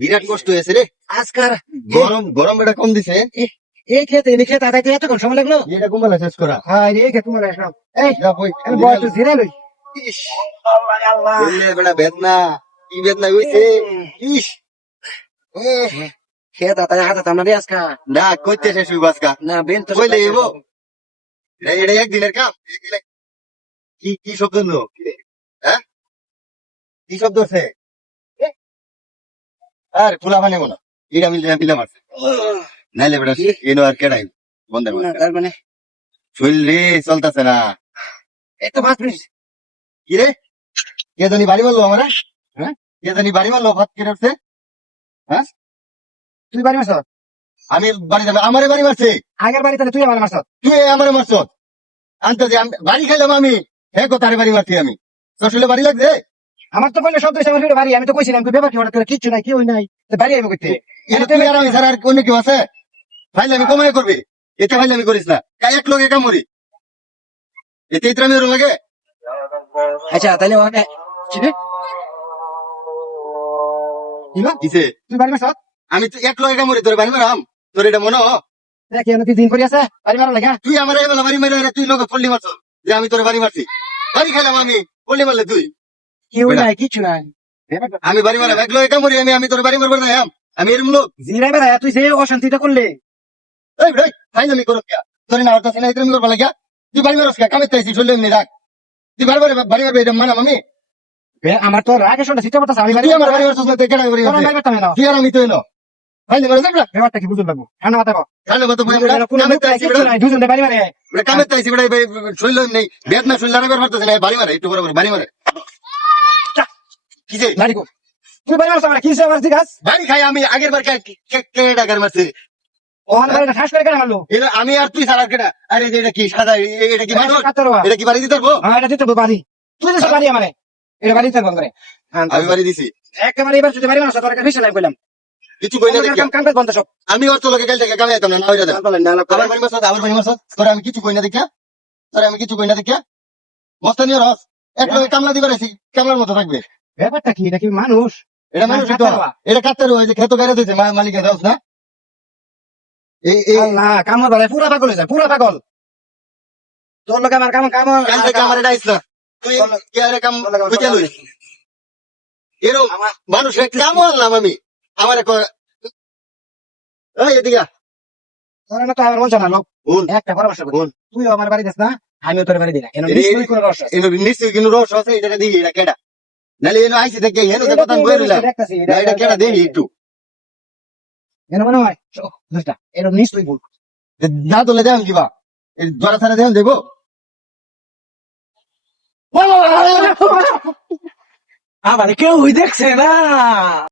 বিরাট কষ্ট হয়েছে রে। আজকার গরম গরম এটা কম দিছে। এই খেতে এই খেতে আদাইতে এতক্ষণ সময় লাগল? এটা কমালে শেষ করা? হ্যাঁ এই খেতে তোমার আসলাম। এই যা বই আমি বয়স তো জিরা লই। ইস। আল্লাহ আল্লাহ। বেটা বেদনা কি বেদনা হইছে? ইস। এ, খেতে আদাই হাতে আমরা আজকা। না কইতে শেষ হইব আজকা। না বেন তো কইলে এবো এটা একদিনের কাম। কি কি শব্দ হ্যাঁ? কি শব্দ হচ্ছে? আর খোলা পানি মনে এটা আমি পিলা মারছে নাইলে বেটা এনো আর কেডাই বন্ধের না, তার মানে? শরীর রে চলতেছে না। এই তো পাঁচ মিনিট। কি রে? কে জানি বাড়ি মারলো আমার? হ্যাঁ? কে জানি বাড়ি মারলো ভাত কেটে উঠছে। তুই বাড়ি মারছ? আমি বাড়ি যাবে। আমারে বাড়ি মারছে। আগের বাড়ি তাহলে তুই আমার মারছ? তুই আমারে মারছ। আনতে বাড়ি খাইলাম আমি। হ্যাঁ কোথায় বাড়ি মারছি আমি। শ্বশুরে বাড়ি লাগছে? আমার তো বললে শব্দ হয়েছে আমার বাড়ি। আমি তো কইছিলাম ব্যাপার কি হঠাৎ করে? কিচ্ছু নাই কেউ নাই। বাড়ি আইবো করতে এটা আর আমি ছাড়া আর অন্য কেউ আছে? ফাইলে আমি কমাই করবি। এটা ফাইলে আমি করিস না। কা এক লোকে কামড়ি। এতে ইতরা মেয়ের লাগে। আচ্ছা তাহলে ওখানে কি রে? ইমা? দিছে তুই বাড়ি মারছ? আমি তো এক লোকে কামড়ি তোর বাড়ি মারাম। তোর এটা মনে হ? দেখি আমি দিন করি আছে বাড়ি মারা লাগা তুই আমার এবেলা বাড়ি মেরে তুই লোকে পল্লি মারছ। যে আমি তোর বাড়ি মারছি। বাড়ি খাইলাম আমি পল্লি মারলে তুই। কেউ। নাই কিচ্ছু নাই। আমি বাড়ি মারাম এক লোকে কামড়ি আমি আমি তোর বাড়ি মারবার না আম। আমি এরম লোক। জিরাই বেড়া তুই যে অশান্তিটা করলে। এই ভাই ফাইলে আমি করো কিয়া। তোর না হতাছি না ইতরা করবা লাগিয়া। তুই বাড়ি মারস কিয়া? কামে তাইছি চললে এমনি রাখ। তুই বাড়ি বাড়ি বাড়ি মারবে এটা মানাম আমি বে, আমার তো রাগে শোনা সিস্টেম করতেছে আমি বাড়ি আমার বাড়ি মারছিস না তুই কেডা বাড়ি মারছিস? না। তুই আর আমি তুই না ফাইলে মারছ না ব্যাপারটা কি বুঝুন লাগবো ঠান্ডা মতো বই আমরা কোনো কামে তাইছি নাই দুজন বাড়ি মারে। কামে তাইছি বড় শৈল নেই বেদ না শৈল রাখবার পারতেছ না বাড়ি মারে একটু বরাবর বাড়ি মারে। কি যে বাড়ি তুই বাড়ি মারছ বাড়ি খাই আমি আগের বার কে কে- কে মারছে? ওখানে বাড়িটা ঠাস করে কেন মারলো? এটা আমি আর তুই সারা কেডা? আরে এটা কি সাদা এ- এটা কি মানুষ কাতরবা এটা কি বাড়ি দিতে পারব? হ্যাঁ এটা দিতে হবে বাড়ি। তুই দিছ বাড়ি আমারে। এটা বাড়ি দিতে বন্ধ আমি বাড়ি দিছি। একেবারে এবার যদি বাড়ি মারছ তোর কাছে বেশি নাই বললাম কিছু কই না দেখি। কাম কাম কাজ বন্ধ সব। আমি ওর তো লোকে কাল থেকে কামে যেতাম না না হইরা দেন আমার বাড়ি মারছ আমার বাড়ি মারছ তোরা আমি কিছু কই না দেখিয়া তোরা আমি কিছু কই না দেখিয়া মস্তানি রস এক লোকে কামলা দিবার আছি কামলার মতো থাকবে। ব্যাপারটা কি? এটা কি মানুষ? এটা মানুষ এটা কাতার ওই যে খেত গাড়ি দিয়েছে মালিকের রস না? এই এই আল্লাহ কামড় বাড়ায় পুরা পাগল হয়ে যায় পুরা পাগল। তোর লোক আমার কাম কাম আমার এটা আইসলা তুই কে আরে কাম বুঝে লই এরকম মানুষ কাম আনলাম আমি আমার এই এদিকে আ। না তো আমার মন না লোক। একটা পরামর্শ করি। তুই আমার বাড়ি দিস না আমিও তোর বাড়ি না। নিশ্চয়ই কোনো রস আছে। রস আছে এটা দিই এটা কেডা? বই রইলাম দেখতাছি, না এটা কেডা দেই একটু কেন মনে হয় ও, দোষটা, এরকম নিশ্চয়ই ভুল যা তোলে দেন কিবা এই জরা ছাড়া দেন দেবো আমার কেউ দেখছে না